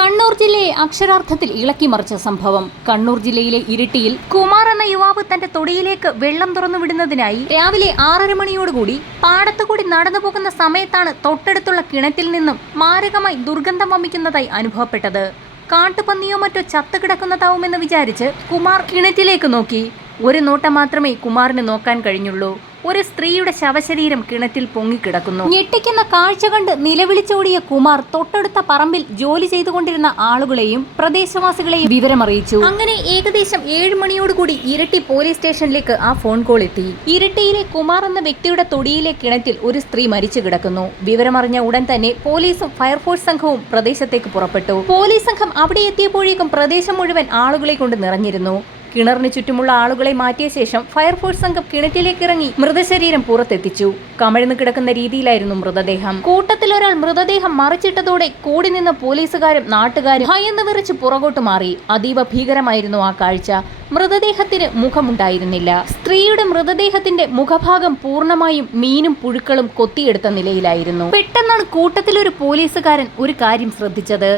കണ്ണൂർ ജില്ലയെ അക്ഷരാർത്ഥത്തിൽ ഇളക്കിമറിച്ച സംഭവം. കണ്ണൂർ ജില്ലയിലെ ഇരിട്ടിയിൽ കുമാർ എന്ന യുവാവ് തന്റെ തൊടിയിലേക്ക് വെള്ളം തുറന്നുവിടുന്നതിനായി രാവിലെ 6:30 മണിയോടുകൂടി പാടത്തുകൂടി നടന്നു പോകുന്ന സമയത്താണ് തൊട്ടടുത്തുള്ള കിണറ്റിൽ നിന്നും മാരകമായി ദുർഗന്ധം വമിക്കുന്നതായി അനുഭവപ്പെട്ടത്. കാട്ടുപന്നിയോ മറ്റോ ചത്തുകിടക്കുന്നതാവുമെന്ന് വിചാരിച്ച് കുമാർ കിണറ്റിലേക്ക് നോക്കി. ഒരു നോട്ടം മാത്രമേ കുമാറിന് നോക്കാൻ കഴിഞ്ഞുള്ളൂ. ഒരു സ്ത്രീയുടെ ശവശരീരം കിണറ്റിൽ പൊങ്ങിക്കിടക്കുന്നു. ഞെട്ടിക്കുന്ന കാഴ്ച കണ്ട് നിലവിളിച്ചോടിയ കുമാർ തൊട്ടടുത്ത പറമ്പിൽ ജോലി ചെയ്തുകൊണ്ടിരുന്ന ആളുകളെയും പ്രദേശവാസികളെയും വിവരമറിയിച്ചു. അങ്ങനെ ഏകദേശം 7 മണിയോടുകൂടി ഇരിട്ടി പോലീസ് സ്റ്റേഷനിലേക്ക് ആ ഫോൺ കോൾ എത്തി. ഇരിട്ടിയിലെ കുമാർ എന്ന വ്യക്തിയുടെ തൊടിയിലെ കിണറ്റിൽ ഒരു സ്ത്രീ മരിച്ചു കിടക്കുന്നു. വിവരമറിഞ്ഞ ഉടൻ തന്നെ പോലീസും ഫയർഫോഴ്സ് സംഘവും പ്രദേശത്തേക്ക് പുറപ്പെട്ടു. പോലീസ് സംഘം അവിടെ എത്തിയപ്പോഴേക്കും പ്രദേശം മുഴുവൻ ആളുകളെ കൊണ്ട് നിറഞ്ഞിരുന്നു. കിണറിന് ചുറ്റുമുള്ള ആളുകളെ മാറ്റിയ ശേഷം ഫയർഫോഴ്സ് സംഘം കിണറ്റിലേക്ക് ഇറങ്ങി മൃതശരീരം പുറത്തെത്തിച്ചു. കമിഴ്ന്നു കിടക്കുന്ന രീതിയിലായിരുന്നു മൃതദേഹം. കൂട്ടത്തിൽ ഒരാൾ മൃതദേഹം മറിച്ചിട്ടതോടെ കൂടി നിന്ന പോലീസുകാരും നാട്ടുകാരും ഭയന്ന് വിറച്ച് പുറകോട്ട് മാറി. അതീവ ഭീകരമായിരുന്നു ആ കാഴ്ച. മൃതദേഹത്തിന് മുഖമുണ്ടായിരുന്നില്ല. സ്ത്രീയുടെ മൃതദേഹത്തിന്റെ മുഖഭാഗം പൂർണ്ണമായും മീനും പുഴുക്കളും കൊത്തിയെടുത്ത നിലയിലായിരുന്നു. പെട്ടെന്നാണ് കൂട്ടത്തിലൊരു പോലീസുകാരൻ ഒരു കാര്യം ശ്രദ്ധിച്ചത്.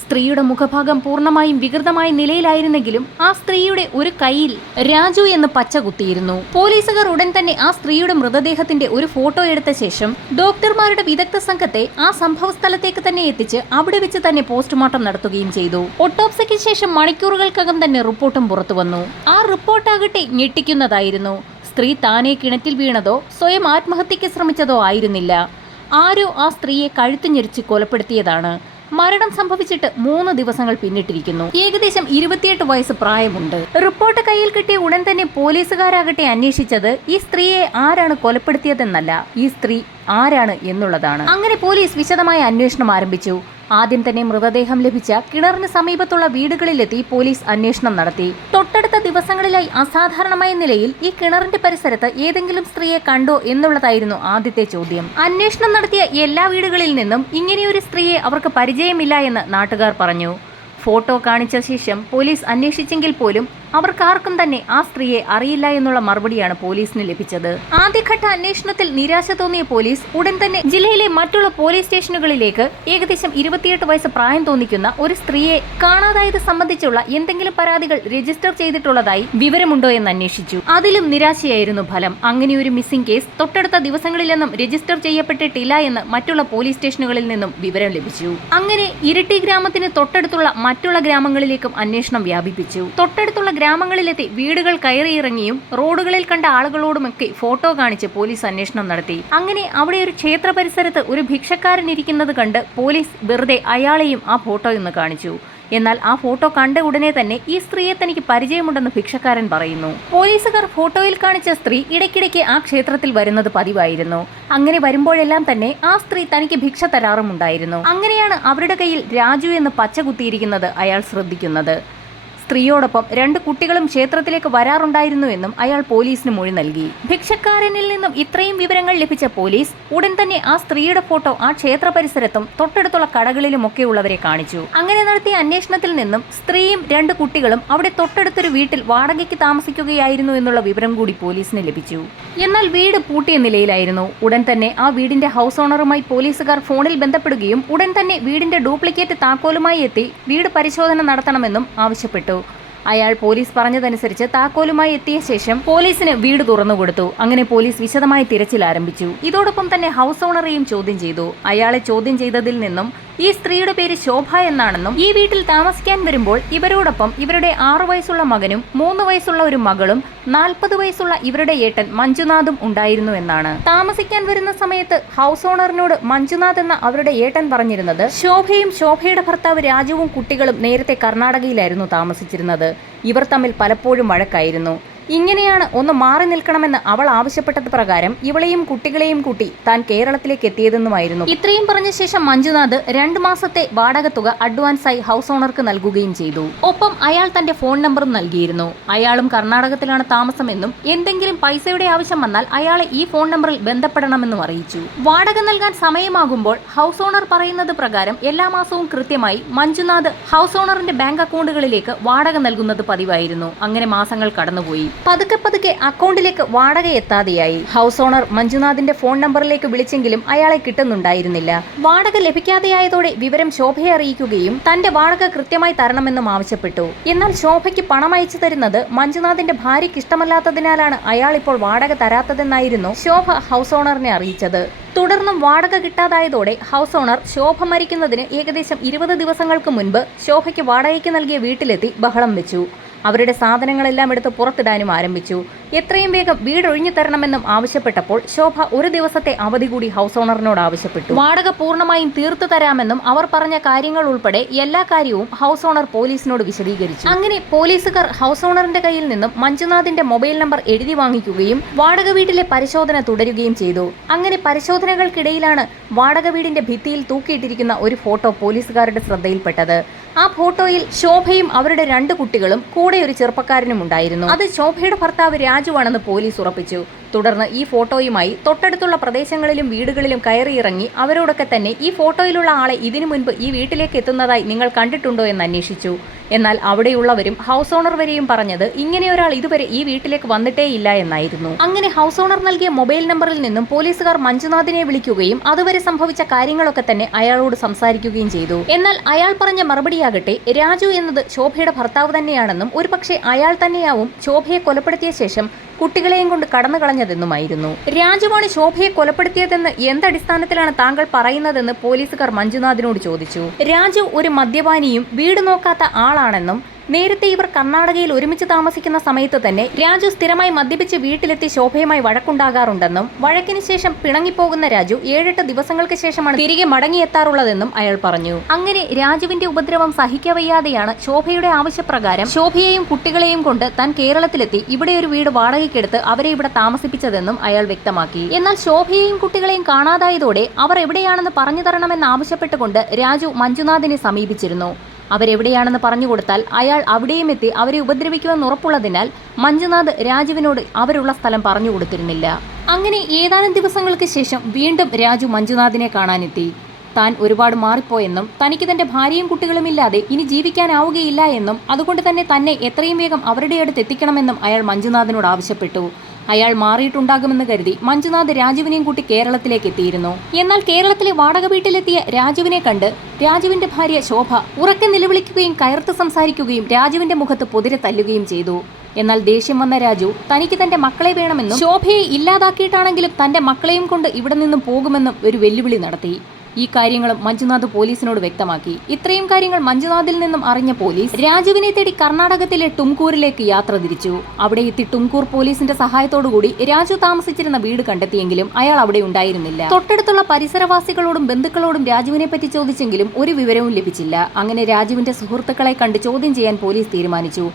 സ്ത്രീയുടെ മുഖഭാഗം പൂർണ്ണമായും വികൃതമായ നിലയിലായിരുന്നെങ്കിലും ആ സ്ത്രീയുടെ ഒരു കൈയിൽ രാജു എന്ന് പച്ച കുത്തിയിരുന്നു. പോലീസുകാർ ഉടൻ തന്നെ ആ സ്ത്രീയുടെ മൃതദേഹത്തിന്റെ ഒരു ഫോട്ടോ എടുത്ത ശേഷം ഡോക്ടർമാരുടെ വിദഗ്ധ സംഘത്തെ ആ സംഭവ സ്ഥലത്തേക്ക് തന്നെ എത്തിച്ച് അവിടെ വെച്ച് തന്നെ പോസ്റ്റ്മോർട്ടം നടത്തുകയും ചെയ്തു. ഓട്ടോപ്സിക്ക് ശേഷം മണിക്കൂറുകൾക്കകം തന്നെ റിപ്പോർട്ടും പുറത്തു വന്നു. ആ റിപ്പോർട്ടാകട്ടെ ഞെട്ടിക്കുന്നതായിരുന്നു. സ്ത്രീ താനെ കിണറ്റിൽ വീണതോ സ്വയം ആത്മഹത്യക്ക് ശ്രമിച്ചതോ ആയിരുന്നില്ല. ആരോ ആ സ്ത്രീയെ കഴുത്ത് ഞെരിച്ച് കൊലപ്പെടുത്തിയതാണ്. മരണം സംഭവിച്ചിട്ട് 3 ദിവസങ്ങൾ പിന്നിട്ടിരിക്കുന്നു. ഏകദേശം 28 വയസ്സ് പ്രായമുണ്ട്. റിപ്പോർട്ട് കയ്യിൽ കിട്ടിയ ഉടൻ തന്നെ പോലീസുകാരാകട്ടെ അന്വേഷിച്ചത് ഈ സ്ത്രീയെ ആരാണ് കൊലപ്പെടുത്തിയതെന്നല്ല, ഈ സ്ത്രീ ആരാണ് എന്നുള്ളതാണ്. അങ്ങനെ പോലീസ് വിശദമായ അന്വേഷണം ആരംഭിച്ചു. ആദ്യം തന്നെ മൃതദേഹം ലഭിച്ച കിണറിന് സമീപത്തുള്ള വീടുകളിലെത്തി പോലീസ് അന്വേഷണം നടത്തി. തൊട്ടടുത്ത ദിവസങ്ങളിലായി അസാധാരണമായ നിലയിൽ ഈ കിണറിന്റെ പരിസരത്ത് ഏതെങ്കിലും സ്ത്രീയെ കണ്ടോ എന്നുള്ളതായിരുന്നു ആദ്യത്തെ ചോദ്യം. അന്വേഷണം നടത്തിയ എല്ലാ വീടുകളിൽ നിന്നും ഇങ്ങനെയൊരു സ്ത്രീയെ അവർക്ക് പരിചയമില്ല എന്ന് നാട്ടുകാർ പറഞ്ഞു. ഫോട്ടോ കാണിച്ച ശേഷം പോലീസ് അന്വേഷിച്ചെങ്കിൽ പോലും അവർക്കാർക്കും തന്നെ ആ സ്ത്രീയെ അറിയില്ല എന്നുള്ള മറുപടിയാണ് പോലീസിന് ലഭിച്ചത്. ആദ്യഘട്ട അന്വേഷണത്തിൽ നിരാശ തോന്നിയ പോലീസ് ഉടൻ തന്നെ ജില്ലയിലെ മറ്റുള്ള പോലീസ് സ്റ്റേഷനുകളിലേക്ക് ഏകദേശം 28 വയസ്സ് പ്രായം തോന്നിക്കുന്ന ഒരു സ്ത്രീയെ കാണാതായത് സംബന്ധിച്ചുള്ള എന്തെങ്കിലും പരാതികൾ രജിസ്റ്റർ ചെയ്തിട്ടുള്ളതായി വിവരമുണ്ടോ എന്ന് അന്വേഷിച്ചു. അതിലും നിരാശയായിരുന്നു ഫലം. അങ്ങനെയൊരു മിസ്സിംഗ് കേസ് തൊട്ടടുത്ത ദിവസങ്ങളിലൊന്നും രജിസ്റ്റർ ചെയ്യപ്പെട്ടിട്ടില്ല എന്ന് മറ്റുള്ള പോലീസ് സ്റ്റേഷനുകളിൽ നിന്നും വിവരം ലഭിച്ചു. അങ്ങനെ ഇരിട്ടി ഗ്രാമത്തിന് തൊട്ടടുത്തുള്ള മറ്റുള്ള ഗ്രാമങ്ങളിലേക്കും അന്വേഷണം വ്യാപിപ്പിച്ചു. തൊട്ടടുത്തുള്ള ഗ്രാമങ്ങളിലെത്തി വീടുകൾ കയറിയിറങ്ങിയും റോഡുകളിൽ കണ്ട ആളുകളോടുമൊക്കെ ഫോട്ടോ കാണിച്ച് പോലീസ് അന്വേഷണം നടത്തി. അങ്ങനെ അവിടെ ഒരു ക്ഷേത്ര പരിസരത്ത് ഒരു ഭിക്ഷക്കാരൻ ഇരിക്കുന്നത് കണ്ട് പോലീസ് വെറുതെ അയാളെയും ആ ഫോട്ടോ ഒന്ന് കാണിച്ചു. എന്നാൽ ആ ഫോട്ടോ കണ്ട ഉടനെ തന്നെ ഈ സ്ത്രീയെ തനിക്ക് പരിചയമുണ്ടെന്ന് ഭിക്ഷക്കാരൻ പറയുന്നു. പോലീസുകാർ ഫോട്ടോയിൽ കാണിച്ച സ്ത്രീ ഇടയ്ക്കിടയ്ക്ക് ആ ക്ഷേത്രത്തിൽ വരുന്നത് പതിവായിരുന്നു. അങ്ങനെ വരുമ്പോഴെല്ലാം തന്നെ ആ സ്ത്രീ തനിക്ക് ഭിക്ഷ തരാറുമുണ്ടായിരുന്നു. അങ്ങനെയാണ് അവരുടെ കയ്യിൽ രാജു എന്ന് പച്ച കുത്തിയിരിക്കുന്നത് അയാൾ ശ്രദ്ധിക്കുന്നത്. സ്ത്രീയോടൊപ്പം 2 കുട്ടികളും ക്ഷേത്രത്തിലേക്ക് വരാറുണ്ടായിരുന്നുവെന്നും അയാൾ പോലീസിന് മൊഴി നൽകി. ഭിക്ഷക്കാരനിൽ നിന്നും ഇത്രയും വിവരങ്ങൾ ലഭിച്ച പോലീസ് ഉടൻ തന്നെ ആ സ്ത്രീയുടെ ഫോട്ടോ ആ ക്ഷേത്ര പരിസരത്തും തൊട്ടടുത്തുള്ള കടകളിലുമൊക്കെ ഉള്ളവരെ കാണിച്ചു. അങ്ങനെ നടത്തിയ അന്വേഷണത്തിൽ നിന്നും സ്ത്രീയും 2 കുട്ടികളും അവിടെ തൊട്ടടുത്തൊരു വീട്ടിൽ വാടകയ്ക്ക് താമസിക്കുകയായിരുന്നു എന്നുള്ള വിവരം കൂടി പോലീസിന് ലഭിച്ചു. എന്നാൽ വീട് പൂട്ടിയ നിലയിലായിരുന്നു. ഉടൻ തന്നെ ആ വീടിന്റെ ഹൗസ് ഓണറുമായി പോലീസുകാർ ഫോണിൽ ബന്ധപ്പെടുകയും ഉടൻ തന്നെ വീടിന്റെ ഡ്യൂപ്ലിക്കേറ്റ് താക്കോലുമായി എത്തി വീട് പരിശോധന നടത്തണമെന്നും ആവശ്യപ്പെട്ടു. അയാൾ പോലീസ് പറഞ്ഞതനുസരിച്ച് താക്കോലുമായി എത്തിയ ശേഷം പോലീസിന് വീട് തുറന്നുകൊടുത്തു. അങ്ങനെ പോലീസ് വിശദമായ തിരച്ചിൽ ആരംഭിച്ചു. ഇതോടൊപ്പം തന്നെ ഹൗസ് ഓണറെയും ചോദ്യം ചെയ്തു. അയാളെ ചോദ്യം ചെയ്തതിൽ നിന്നും ഈ സ്ത്രീയുടെ പേര് ശോഭ എന്നാണെന്നും ഈ വീട്ടിൽ താമസിക്കാൻ വരുമ്പോൾ ഇവരോടൊപ്പം ഇവരുടെ 6 വയസ്സുള്ള മകനും 3 വയസ്സുള്ള ഒരു മകളും 40 വയസ്സുള്ള ഇവരുടെ ഏട്ടൻ മഞ്ജുനാഥും ഉണ്ടായിരുന്നു എന്നാണ്. താമസിക്കാൻ വരുന്ന സമയത്ത് ഹൗസ് ഓണറിനോട് മഞ്ജുനാഥ് എന്ന അവരുടെ ഏട്ടൻ പറഞ്ഞിരുന്നത് ശോഭയും ശോഭയുടെ ഭർത്താവ് രാജുവും കുട്ടികളും നേരത്തെ കർണാടകയിലായിരുന്നു താമസിച്ചിരുന്നത്. ഇവർ തമ്മിൽ പലപ്പോഴും വഴക്കായിരുന്നു. ഇങ്ങനെയാണ് ഒന്ന് മാറി നിൽക്കണമെന്ന് അവൾ ആവശ്യപ്പെട്ടത് പ്രകാരം ഇവളെയും കുട്ടികളെയും കൂട്ടി താൻ കേരളത്തിലേക്ക് എത്തിയതെന്നുമായിരുന്നു. ഇത്രയും പറഞ്ഞ ശേഷം മഞ്ജുനാഥ് 2 മാസത്തെ വാടക തുക അഡ്വാൻസായി ഹൗസ് ഓണർക്ക് നൽകുകയും ചെയ്തു. ഒപ്പം അയാൾ തന്റെ ഫോൺ നമ്പറും നൽകിയിരുന്നു. അയാളും കർണാടകത്തിലാണ് താമസമെന്നും എന്തെങ്കിലും പൈസയുടെ ആവശ്യം വന്നാൽ അയാളെ ഈ ഫോൺ നമ്പറിൽ ബന്ധപ്പെടണമെന്നും അറിയിച്ചു. വാടക നൽകാൻ സമയമാകുമ്പോൾ ഹൗസ് ഓണർ പറയുന്നത് പ്രകാരം എല്ലാ മാസവും കൃത്യമായി മഞ്ജുനാഥ് ഹൗസ് ഓണറിന്റെ ബാങ്ക് അക്കൗണ്ടുകളിലേക്ക് വാടക നൽകുന്നത് പതിവായിരുന്നു. അങ്ങനെ മാസങ്ങൾ കടന്നുപോയി. പതുക്കെ പതുക്കെ അക്കൗണ്ടിലേക്ക് വാടക എത്താതെയായി. ഹൗസ് ഓണർ മഞ്ജുനാഥിന്റെ ഫോൺ നമ്പറിലേക്ക് വിളിച്ചെങ്കിലും അയാളെ കിട്ടുന്നുണ്ടായിരുന്നില്ല. വാടക ലഭിക്കാതെയായതോടെ വിവരം ശോഭയെ അറിയിക്കുകയും തന്റെ വാടക കൃത്യമായി തരണമെന്നും ആവശ്യപ്പെട്ടു. എന്നാൽ ശോഭയ്ക്ക് പണം അയച്ചു തരുന്നത് മഞ്ജുനാഥിന്റെ ഭാര്യയ്ക്ക് ഇഷ്ടമല്ലാത്തതിനാലാണ് അയാൾ ഇപ്പോൾ വാടക തരാത്തതെന്നായിരുന്നു ശോഭ ഹൗസ് ഓണറിനെ അറിയിച്ചത്. തുടർന്നും വാടക കിട്ടാതായതോടെ ഹൗസ് ഓണർ ശോഭ മരിക്കുന്നതിന് ഏകദേശം 20 ദിവസങ്ങൾക്ക് മുൻപ് ശോഭയ്ക്ക് വാടകയ്ക്ക് നൽകിയ വീട്ടിലെത്തി ബഹളം വെച്ചു. അവരുടെ സാധനങ്ങളെല്ലാം എടുത്ത് പുറത്തിടാനും ആരംഭിച്ചു. എത്രയും വേഗം വീട് ഒഴിഞ്ഞു തരണമെന്നും ആവശ്യപ്പെട്ടപ്പോൾ ശോഭ ഒരു ദിവസത്തെ അവധി കൂടി ഹൗസ് ഓണറിനോട് ആവശ്യപ്പെട്ടു. വാടക പൂർണ്ണമായും തീർത്തു തരാമെന്നും അവർ പറഞ്ഞ കാര്യങ്ങൾ ഉൾപ്പെടെ എല്ലാ കാര്യവും ഹൗസ് ഓണർ പോലീസിനോട് വിശദീകരിച്ചു. അങ്ങനെ പോലീസുകാർ ഹൗസ് ഓണറിന്റെ കയ്യിൽ നിന്നും മഞ്ജുനാഥിന്റെ മൊബൈൽ നമ്പർ എഴുതി വാങ്ങിക്കുകയും വാടക വീട്ടിലെ പരിശോധന തുടരുകയും ചെയ്തു. അങ്ങനെ പരിശോധനകൾക്കിടയിലാണ് വാടക വീടിന്റെ ഭിത്തിയിൽ തൂക്കിയിട്ടിരിക്കുന്ന ഒരു ഫോട്ടോ പോലീസുകാരുടെ ശ്രദ്ധയിൽപ്പെട്ടത്. ആ ഫോട്ടോയിൽ ശോഭയും അവരുടെ 2 കുട്ടികളും കൂടെ ഒരു ചെറുപ്പക്കാരനും ഉണ്ടായിരുന്നു. അത് ശോഭയുടെ ഭർത്താവ് രാജുവാണെന്ന് പോലീസ് ഉറപ്പിച്ചു. തുടർന്ന് ഈ ഫോട്ടോയുമായി തൊട്ടടുത്തുള്ള പ്രദേശങ്ങളിലും വീടുകളിലും കയറിയിറങ്ങി അവരോടൊക്കെ തന്നെ ഈ ഫോട്ടോയിലുള്ള ആളെ ഇതിനു മുൻപ് ഈ വീട്ടിലേക്ക് എത്തുന്നതായി നിങ്ങൾ കണ്ടിട്ടുണ്ടോ എന്ന് അന്വേഷിച്ചു. എന്നാൽ അവിടെയുള്ളവരും ഹൗസ് ഓണർ വരെയും പറഞ്ഞത് ഇങ്ങനെയൊരാൾ ഇതുവരെ ഈ വീട്ടിലേക്ക് വന്നിട്ടേ ഇല്ല എന്നായിരുന്നു. അങ്ങനെ ഹൗസ് ഓണർ നൽകിയ മൊബൈൽ നമ്പറിൽ നിന്നും പോലീസുകാർ മഞ്ജുനാഥിനെ വിളിക്കുകയും അതുവരെ സംഭവിച്ച കാര്യങ്ങളൊക്കെ തന്നെ അയാളോട് സംസാരിക്കുകയും ചെയ്തു. എന്നാൽ അയാൾ പറഞ്ഞ മറുപടിയാകട്ടെ രാജു എന്നത് ശോഭയുടെ ഭർത്താവ് തന്നെയാണെന്നും ഒരുപക്ഷെ അയാൾ തന്നെയാവും ശോഭയെ കൊലപ്പെടുത്തിയ ശേഷം കുട്ടികളെയും കൊണ്ട് കടന്നു കളഞ്ഞതെന്നുമായിരുന്നു. രാജുവാണ് ശോഭയെ കൊലപ്പെടുത്തിയതെന്ന് എന്തടിസ്ഥാനത്തിലാണ് താങ്കൾ പറയുന്നതെന്ന് പോലീസുകാർ മഞ്ജുനാഥിനോട് ചോദിച്ചു. രാജു ഒരു മദ്യപാനിയും വീട് നോക്കാത്ത ആളാണെന്നും നേരത്തെ ഇവർ കർണാടകയിൽ ഒരുമിച്ച് താമസിക്കുന്ന സമയത്ത് തന്നെ രാജു സ്ഥിരമായി മദ്യപിച്ച് വീട്ടിലെത്തി ശോഭയുമായി വഴക്കുണ്ടാകാറുണ്ടെന്നും വഴക്കിന് ശേഷം പിണങ്ങിപ്പോകുന്ന രാജു 7-8 ദിവസങ്ങൾക്ക് ശേഷമാണ് തിരികെ മടങ്ങിയെത്താറുള്ളതെന്നും അയാൾ പറഞ്ഞു. അങ്ങനെ രാജുവിന്റെ ഉപദ്രവം സഹിക്കവയ്യാതെയാണ് ശോഭയുടെ ആവശ്യപ്രകാരം ശോഭയെയും കുട്ടികളെയും കൊണ്ട് താൻ കേരളത്തിലെത്തി ഇവിടെ ഒരു വീട് വാടകയ്ക്കെടുത്ത് അവരെ ഇവിടെ താമസിപ്പിച്ചതെന്നും അയാൾ വ്യക്തമാക്കി. എന്നാൽ ശോഭയെയും കുട്ടികളെയും കാണാതായതോടെ അവർ എവിടെയാണെന്ന് പറഞ്ഞു തരണമെന്ന് ആവശ്യപ്പെട്ടുകൊണ്ട് രാജു മഞ്ജുനാഥിനെ സമീപിച്ചിരുന്നു. അവരെവിടെയാണെന്ന് പറഞ്ഞുകൊടുത്താൽ അയാൾ അവിടെയും എത്തി അവരെ ഉപദ്രവിക്കുമെന്ന് ഉറപ്പുള്ളതിനാൽ മഞ്ജുനാഥ് രാജുവിനോട് അവരുള്ള സ്ഥലം പറഞ്ഞു കൊടുത്തിരുന്നില്ല. അങ്ങനെ ഏതാനും ദിവസങ്ങൾക്ക് ശേഷം വീണ്ടും രാജു മഞ്ജുനാഥിനെ കാണാനെത്തി. താൻ ഒരുപാട് മാറിപ്പോയെന്നും തനിക്ക് തന്റെ ഭാര്യയും കുട്ടികളുമില്ലാതെ ഇനി ജീവിക്കാനാവുകയില്ല എന്നും അതുകൊണ്ട് തന്നെ എത്രയും വേഗം അവരുടെ അടുത്ത് എത്തിക്കണമെന്നും അയാൾ മഞ്ജുനാഥിനോട് ആവശ്യപ്പെട്ടു. അയാൾ മാറിയിട്ടുണ്ടാകുമെന്ന് കരുതി മഞ്ജുനാഥ് രാജുവിനെയും കൂട്ടി കേരളത്തിലേക്ക് എത്തിയിരുന്നു. എന്നാൽ കേരളത്തിലെ വാടക വീട്ടിലെത്തിയ രാജുവിനെ കണ്ട് രാജുവിന്റെ ഭാര്യ ശോഭ ഉറക്കെ നിലവിളിക്കുകയും കയർത്ത് സംസാരിക്കുകയും രാജുവിന്റെ മുഖത്ത് പൊതിരെ തല്ലുകയും ചെയ്തു. എന്നാൽ ദേഷ്യം വന്ന രാജു തനിക്ക് തന്റെ മക്കളെ വേണമെന്നും ശോഭയെ ഇല്ലാതാക്കിയിട്ടാണെങ്കിലും തന്റെ മക്കളെയും കൊണ്ട് ഇവിടെ നിന്നും പോകുമെന്നും ഒരു വെല്ലുവിളി നടത്തി. ഈ കാര്യങ്ങളും മഞ്ജുനാഥ് പോലീസിനോട് വ്യക്തമാക്കി. ഇത്രയും കാര്യങ്ങൾ മഞ്ജുനാഥിൽ നിന്നും അറിഞ്ഞ പോലീസ് രാജുവിനെ തേടി കർണാടകത്തിലെ ടുംകൂറിലേക്ക് യാത്ര തിരിച്ചു. അവിടെ എത്തി ടുംകൂർ പോലീസിന്റെ സഹായത്തോടുകൂടി രാജു താമസിച്ചിരുന്ന വീട് കണ്ടെത്തിയെങ്കിലും അയാൾ അവിടെ ഉണ്ടായിരുന്നില്ല. തൊട്ടടുത്തുള്ള പരിസരവാസികളോടും ബന്ധുക്കളോടും രാജുവിനെ പറ്റി ചോദിച്ചെങ്കിലും ഒരു വിവരവും ലഭിച്ചില്ല. അങ്ങനെ രാജുവിന്റെ സുഹൃത്തുക്കളെ കണ്ട് ചോദ്യം ചെയ്യാൻ പോലീസ് തീരുമാനിച്ചു.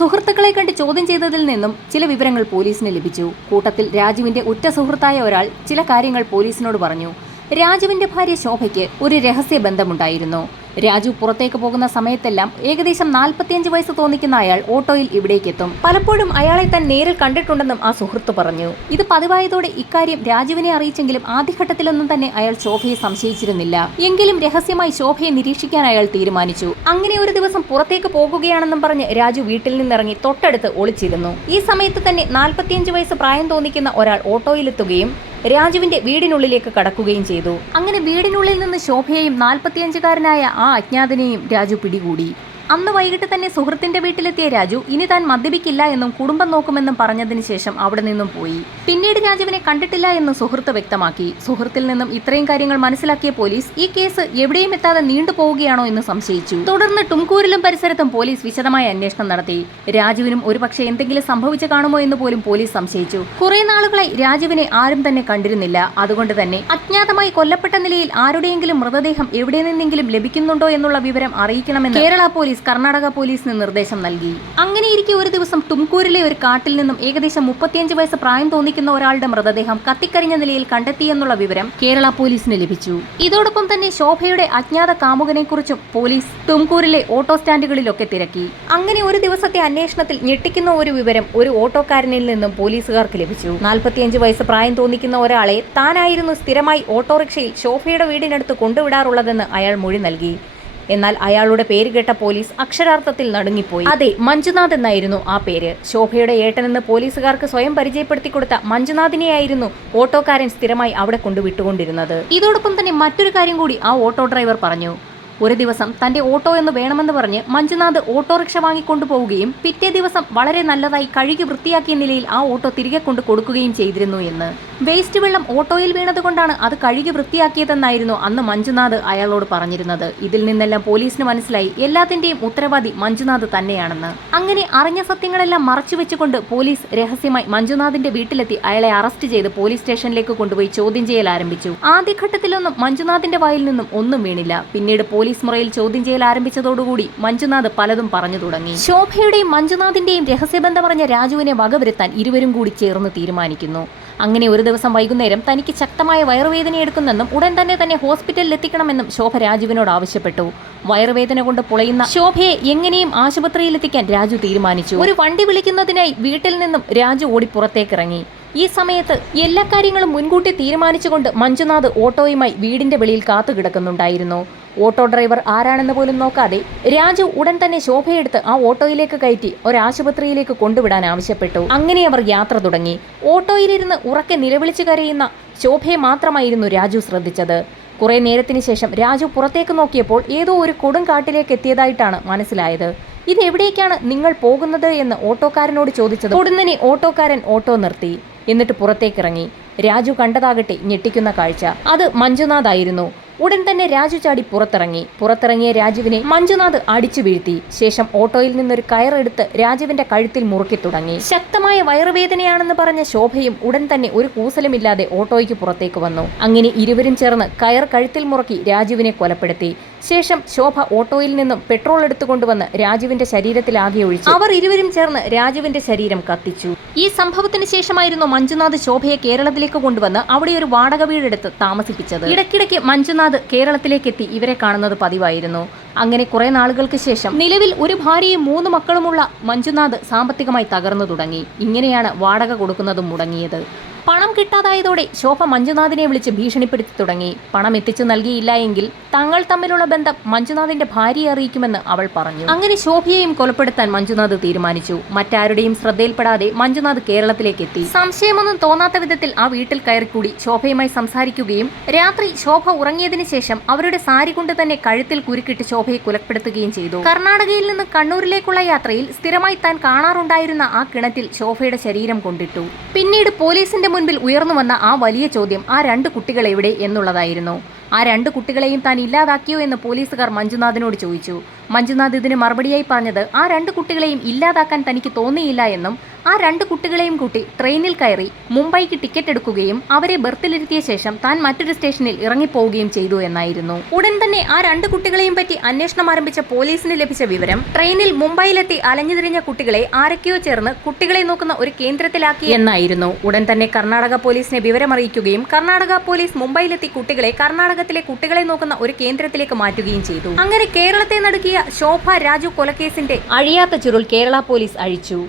സുഹൃത്തുക്കളെ കണ്ട് ചോദ്യം ചെയ്തതിൽ നിന്നും ചില വിവരങ്ങൾ പോലീസിന് ലഭിച്ചു. കൂട്ടത്തിൽ രാജുവിന്റെ ഉറ്റ സുഹൃത്തായ ഒരാൾ ചില കാര്യങ്ങൾ പോലീസിനോട് പറഞ്ഞു. രാജുവിന്റെ ഭാര്യ ശോഭയ്ക്ക് ഒരു രഹസ്യ ബന്ധമുണ്ടായിരുന്നു. രാജു പുറത്തേക്ക് പോകുന്ന സമയത്തെല്ലാം ഏകദേശം 45 വയസ്സ് തോന്നിക്കുന്ന അയാൾ ഓട്ടോയിൽ ഇവിടേക്കെത്തും. പലപ്പോഴും അയാളെ താൻ നേരിൽ കണ്ടിട്ടുണ്ടെന്നും ആ സുഹൃത്ത് പറഞ്ഞു. ഇത് പതിവായതോടെ ഇക്കാര്യം രാജുവിനെ അറിയിച്ചെങ്കിലും ആദ്യഘട്ടത്തിലൊന്നും തന്നെ അയാൾ ശോഭയെ സംശയിച്ചിരുന്നില്ല. എങ്കിലും രഹസ്യമായി ശോഭയെ നിരീക്ഷിക്കാൻ അയാൾ തീരുമാനിച്ചു. അങ്ങനെ ഒരു ദിവസം പുറത്തേക്ക് പോകുകയാണെന്നും പറഞ്ഞ് രാജു വീട്ടിൽ നിന്നിറങ്ങി തൊട്ടടുത്ത് ഒളിച്ചിരുന്നു. ഈ സമയത്ത് തന്നെ 45 വയസ്സ് പ്രായം തോന്നിക്കുന്ന ഒരാൾ ഓട്ടോയിലെത്തുകയും രാജുവിന്റെ വീടിനുള്ളിലേക്ക് കടക്കുകയും ചെയ്തു. അങ്ങനെ വീടിനുള്ളിൽ നിന്ന് ശോഭയെയും 45-കാരനായ ആ അജ്ഞാതനെയും രാജു പിടികൂടി. അന്ന് വൈകിട്ട് തന്നെ സുഹൃത്തിന്റെ വീട്ടിലെത്തിയ രാജു ഇനി താൻ മദ്യപിക്കില്ല എന്നും കുടുംബം നോക്കുമെന്നും പറഞ്ഞതിന് ശേഷം അവിടെ നിന്നും പോയി. പിന്നീട് രാജുവിനെ കണ്ടിട്ടില്ല എന്ന് സുഹൃത്ത് വ്യക്തമാക്കി. സുഹൃത്തിൽ നിന്നും ഇത്രയും കാര്യങ്ങൾ മനസ്സിലാക്കിയ പോലീസ് ഈ കേസ് എവിടെയും എത്താതെ നീണ്ടുപോവുകയാണോ എന്ന് സംശയിച്ചു. തുടർന്ന് ടുംകൂരിലും പരിസരത്തും പോലീസ് വിശദമായ അന്വേഷണം നടത്തി. രാജുവിനും ഒരുപക്ഷെ എന്തെങ്കിലും സംഭവിച്ചു കാണുമോ എന്ന് പോലും പോലീസ് സംശയിച്ചു. കുറെ നാളുകളായി രാജുവിനെ ആരും തന്നെ കണ്ടിരുന്നില്ല. അതുകൊണ്ട് തന്നെ അജ്ഞാതമായി കൊല്ലപ്പെട്ട നിലയിൽ ആരുടെയെങ്കിലും മൃതദേഹം എവിടെ നിന്നെങ്കിലും ലഭിക്കുന്നുണ്ടോ എന്നുള്ള വിവരം അറിയിക്കണമെന്ന് കേരള പോലീസ് കർണാടക പോലീസിന് നിർദ്ദേശം നൽകി. അങ്ങനെയിരിക്കെ ഒരു ദിവസം ടുംകൂരിലെ ഒരു കാട്ടിൽ നിന്നും ഏകദേശം 35 വയസ്സ് പ്രായം തോന്നിക്കുന്ന ഒരാളുടെ മൃതദേഹം കത്തിക്കരിഞ്ഞ നിലയിൽ കണ്ടെത്തിയെന്നുള്ള വിവരം കേരള പോലീസിന് ലഭിച്ചു. ഇതോടൊപ്പം തന്നെ ശോഭയുടെ അജ്ഞാത കാമുകനെക്കുറിച്ചും പോലീസ് ടുംകൂരിലെ ഓട്ടോ സ്റ്റാൻഡുകളിലൊക്കെ തിരക്കി. അങ്ങനെ ഒരു ദിവസത്തെ അന്വേഷണത്തിൽ ഞെട്ടിക്കുന്ന ഒരു വിവരം ഒരു ഓട്ടോക്കാരനിൽ നിന്നും പോലീസുകാർക്ക് ലഭിച്ചു. 45 വയസ്സ് പ്രായം തോന്നിക്കുന്ന ഒരാളെ താനായിരുന്നു സ്ഥിരമായി ഓട്ടോറിക്ഷയിൽ ശോഭയുടെ വീടിനടുത്ത് കൊണ്ടുവിടാറുള്ളതെന്ന് അയാൾ മൊഴി നൽകി. എന്നാൽ അയാളുടെ പേര് കേട്ട പോലീസ് അക്ഷരാർത്ഥത്തിൽ നടുങ്ങിപ്പോയി. അതെ, മഞ്ജുനാഥ് എന്നായിരുന്നു ആ പേര്. ശോഭയുടെ ഏട്ടനെന്ന് പോലീസുകാർക്ക് സ്വയം പരിചയപ്പെടുത്തി കൊടുത്ത മഞ്ജുനാഥിനെയായിരുന്നു ഓട്ടോക്കാരൻ സ്ഥിരമായി അവിടെ കൊണ്ടുവിട്ടുകൊണ്ടിരുന്നത്. ഇതോടൊപ്പം തന്നെ മറ്റൊരു കാര്യം കൂടി ആ ഓട്ടോ ഡ്രൈവർ പറഞ്ഞു. ഒരു ദിവസം തന്റെ ഓട്ടോ എന്ന് വേണമെന്ന് പറഞ്ഞ് മഞ്ജുനാഥ് ഓട്ടോറിക്ഷ വാങ്ങിക്കൊണ്ടുപോവുകയും പിറ്റേ ദിവസം വളരെ നല്ലതായി കഴുകി വൃത്തിയാക്കിയ നിലയിൽ ആ ഓട്ടോ തിരികെ കൊണ്ട് കൊടുക്കുകയും ചെയ്തിരുന്നു എന്ന്. വേസ്റ്റ് വെള്ളം ഓട്ടോയിൽ വീണതുകൊണ്ടാണ് അത് കഴുകി വൃത്തിയാക്കിയതെന്നായിരുന്നു അന്ന് മഞ്ജുനാഥ് അയാളോട് പറഞ്ഞിരുന്നത്. ഇതിൽ നിന്നെല്ലാം പോലീസിന് മനസ്സിലായി എല്ലാത്തിന്റെയും ഉത്തരവാദി മഞ്ജുനാഥ് തന്നെയാണെന്ന്. അങ്ങനെ അറിഞ്ഞ സത്യങ്ങളെല്ലാം മറച്ചുവെച്ചുകൊണ്ട് പോലീസ് രഹസ്യമായി മഞ്ജുനാഥിന്റെ വീട്ടിലെത്തി അയാളെ അറസ്റ്റ് ചെയ്ത് പോലീസ് സ്റ്റേഷനിലേക്ക് കൊണ്ടുപോയി ചോദ്യം ചെയ്യൽ ആരംഭിച്ചു. ആദ്യഘട്ടത്തിലൊന്നും മഞ്ജുനാഥിന്റെ വായിൽ നിന്നും ഒന്നും വീണില്ല. പിന്നീട് പോലീസ് മുറിയിൽ ചോദ്യം ചെയ്യൽ ആരംഭിച്ചതോടുകൂടി മഞ്ജുനാഥ് പലതും പറഞ്ഞു തുടങ്ങി. ശോഭയുടെയും മഞ്ജുനാഥിന്റെയും രഹസ്യബന്ധം പറഞ്ഞ രാജുവിനെ വകവരുത്താൻ ഇരുവരും കൂടി ചേർന്ന് തീരുമാനിക്കുന്നു. അങ്ങനെ ഒരു ദിവസം വൈകുന്നേരം തനിക്ക് ശക്തമായ വയറുവേദന എടുക്കുന്നെന്നും ഉടൻ തന്നെ ഹോസ്പിറ്റലിൽ എത്തിക്കണമെന്നും ശോഭ രാജുവിനോട് ആവശ്യപ്പെട്ടു. വയറുവേദന കൊണ്ട് പുളയുന്ന ശോഭയെ എങ്ങനെയും ആശുപത്രിയിൽ എത്തിക്കാൻ രാജു തീരുമാനിച്ചു. ഒരു വണ്ടി വിളിക്കുന്നതിനായി വീട്ടിൽ നിന്നും രാജു ഓടി പുറത്തേക്കിറങ്ങി. ഈ സമയത്ത് എല്ലാ കാര്യങ്ങളും മുൻകൂട്ടി തീരുമാനിച്ചുകൊണ്ട് മഞ്ജുനാഥ് ഓട്ടോയുമായി വീടിന്റെ വെളിയിൽ കാത്തുകിടക്കുന്നുണ്ടായിരുന്നു. ഓട്ടോ ഡ്രൈവർ ആരാണെന്ന് പോലും നോക്കാതെ രാജു ഉടൻ തന്നെ ശോഭയെടുത്ത് ആ ഓട്ടോയിലേക്ക് കയറ്റി ഒരാശുപത്രിയിലേക്ക് കൊണ്ടുവിടാൻ ആവശ്യപ്പെട്ടു. അങ്ങനെ അവർ യാത്ര തുടങ്ങി. ഓട്ടോയിലിരുന്ന് ഉറക്കെ നിലവിളിച്ചു കരയുന്ന ശോഭയെ മാത്രമായിരുന്നു രാജു ശ്രദ്ധിച്ചത്. കുറെ നേരത്തിന് ശേഷം രാജു പുറത്തേക്ക് നോക്കിയപ്പോൾ ഏതോ ഒരു കൊടുങ്കാട്ടിലേക്ക് എത്തിയതായിട്ടാണ് മനസ്സിലായത്. ഇതെവിടേക്കാണ് നിങ്ങൾ പോകുന്നത് എന്ന് ഓട്ടോക്കാരനോട് ചോദിച്ചത് ഉടനെ ഓട്ടോക്കാരൻ ഓട്ടോ നിർത്തി. എന്നിട്ട് പുറത്തേക്കിറങ്ങി. രാജു കണ്ടതാകട്ടെ ഞെട്ടിക്കുന്ന കാഴ്ച. അത് മഞ്ജുനാഥ് ആയിരുന്നു. ഉടൻ തന്നെ രാജു ചാടി പുറത്തിറങ്ങിയ രാജുവിനെ മഞ്ജുനാഥ് അടിച്ചു വീഴ്ത്തി. ശേഷം ഓട്ടോയിൽ നിന്നൊരു കയറെടുത്ത് രാജുവിന്റെ കഴുത്തിൽ മുറുക്കി തുടങ്ങി. ശക്തമായ വയറുവേദനയാണെന്ന് പറഞ്ഞ ശോഭയും ഉടൻ തന്നെ ഒരു കൂസലുമില്ലാതെ ഓട്ടോയ്ക്ക് പുറത്തേക്ക് വന്നു. അങ്ങനെ ഇരുവരും ചേർന്ന് കയർ കഴുത്തിൽ മുറുക്കി രാജുവിനെ കൊലപ്പെടുത്തി. ശേഷം ശോഭ ഓട്ടോയിൽ നിന്നും പെട്രോൾ എടുത്തുകൊണ്ടുവന്ന് രാജുവിന്റെ ശരീരത്തിലാകെ ഒഴിച്ചു. അവർ ഇരുവരും ചേർന്ന് രാജുവിന്റെ ശരീരം കത്തിച്ചു. ഈ സംഭവത്തിന് ശേഷമായിരുന്നു മഞ്ജുനാഥ് ശോഭയെ കേരളത്തിലേക്ക് കൊണ്ടുവന്ന് അവിടെ ഒരു വാടക വീടെടുത്ത് താമസിപ്പിച്ചത്. ഇടയ്ക്കിടയ്ക്ക് മഞ്ജുനാഥ് കേരളത്തിലേക്ക് എത്തി ഇവരെ കാണുന്നത് പതിവായിരുന്നു. അങ്ങനെ കുറെ നാളുകൾക്ക് ശേഷം നിലവിൽ ഒരു ഭാര്യയും 3 മക്കളുമുള്ള മഞ്ജുനാഥ് സാമ്പത്തികമായി തകർന്നു തുടങ്ങി. ഇങ്ങനെയാണ് വാടക കൊടുക്കുന്നതും മുടങ്ങിയത്. പണം കിട്ടാതായതോടെ ശോഭ മഞ്ജുനാഥിനെ വിളിച്ച് ഭീഷണിപ്പെടുത്തി തുടങ്ങി. പണം എത്തിച്ചു നൽകിയില്ല എങ്കിൽ തങ്ങൾ തമ്മിലുള്ള ബന്ധം മഞ്ജുനാഥിന്റെ ഭാര്യയെ അറിയിക്കുമെന്ന് അവൾ പറഞ്ഞു. അങ്ങനെ ശോഭയെയും കൊലപ്പെടുത്താൻ മഞ്ജുനാഥ് തീരുമാനിച്ചു. മറ്റാരുടെയും ശ്രദ്ധയിൽപ്പെടാതെ മഞ്ജുനാഥ് കേരളത്തിലേക്ക് എത്തി. സംശയമൊന്നും തോന്നാത്ത വിധത്തിൽ ആ വീട്ടിൽ കയറിക്കൂടി ശോഭയുമായി സംസാരിക്കുകയും രാത്രി ശോഭ ഉറങ്ങിയതിനു ശേഷം അവരുടെ സാരി കൊണ്ട് തന്നെ കഴുത്തിൽ കുരുക്കിട്ട് ശോഭയെ കൊലപ്പെടുത്തുകയും ചെയ്തു. കർണാടകയിൽ നിന്ന് കണ്ണൂരിലേക്കുള്ള യാത്രയിൽ സ്ഥിരമായി താൻ കാണാറുണ്ടായിരുന്ന ആ കിണറ്റിൽ ശോഭയുടെ ശരീരം കൊണ്ടിട്ടു. പിന്നീട് പോലീസിന്റെ മുൻപിൽ ഉയർന്നു വന്ന ആ വലിയ ചോദ്യം ആ 2 കുട്ടികൾ എവിടെ എന്നുള്ളതായിരുന്നു. ആ 2 കുട്ടികളെയും താൻ ഇല്ലാതാക്കിയോ എന്ന് പോലീസുകാർ മഞ്ജുനാഥിനോട് ചോദിച്ചു. മഞ്ജുനാഥ് ഇതിന് മറുപടിയായി പറഞ്ഞത് ആ 2 കുട്ടികളെയും ഇല്ലാതാക്കാൻ തനിക്ക് തോന്നിയില്ല എന്നും ആ 2 കുട്ടികളെയും കൂട്ടി ട്രെയിനിൽ കയറി മുംബൈക്ക് ടിക്കറ്റ് എടുക്കുകയും അവരെ ബർത്തിലിരുത്തിയ ശേഷം താൻ മറ്റൊരു സ്റ്റേഷനിൽ ഇറങ്ങിപ്പോവുകയും ചെയ്തു എന്നായിരുന്നു. ഉടൻ തന്നെ ആ 2 കുട്ടികളെയും പറ്റി അന്വേഷണം ആരംഭിച്ച പോലീസിന് ലഭിച്ച വിവരം ട്രെയിനിൽ മുംബൈയിലെത്തി അലഞ്ഞുതിരിഞ്ഞ കുട്ടികളെ ആരൊക്കെയോ ചേർന്ന് കുട്ടികളെ നോക്കുന്ന ഒരു കേന്ദ്രത്തിലാക്കി എന്നായിരുന്നു. ഉടൻ തന്നെ കർണാടക പോലീസിനെ വിവരമറിയിക്കുകയും കർണാടക പോലീസ് മുംബൈയിലെത്തി കുട്ടികളെ കർണാടകത്തിലെ കുട്ടികളെ നോക്കുന്ന ഒരു കേന്ദ്രത്തിലേക്ക് മാറ്റുകയും ചെയ്തു. അങ്ങനെ കേരളത്തെ നടുക്കിയ ശോഭ രാജു കൊലക്കേസിന്റെ അഴിയാത്ത ചുരുൾ കേരള പോലീസ് അഴിച്ചു.